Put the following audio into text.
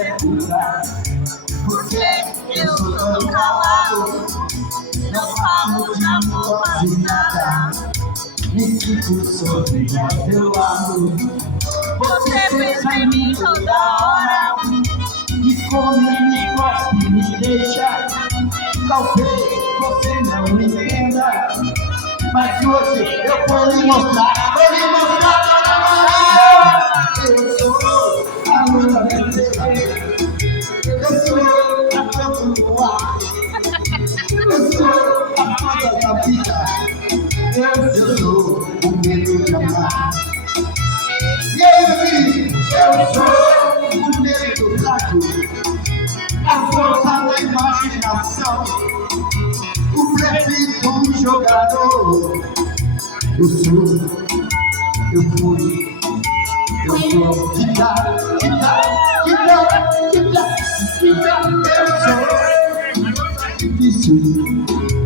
perguntar porque eu sou calado. Não falo de amor quase nada. Me sinto sozinho ao teu lado. Você pensa em mim toda hora e come, me gosta e me deixa. Talvez você não me entenda, mas hoje eu vou lhe mostrar. Vou lhe mostrar toda manhã. Eu sou a lua verdadeira. Eu sou a flor do ar. Eu sou a roda da vida. Eu sou o medo de amar. E aí, meu filho? Eu sou o medo do frágil, a força da imaginação, o prefeito jogador. Eu sou, eu fui, eu sou, vida, vida, vida, vida, vida. Eu sou difícil.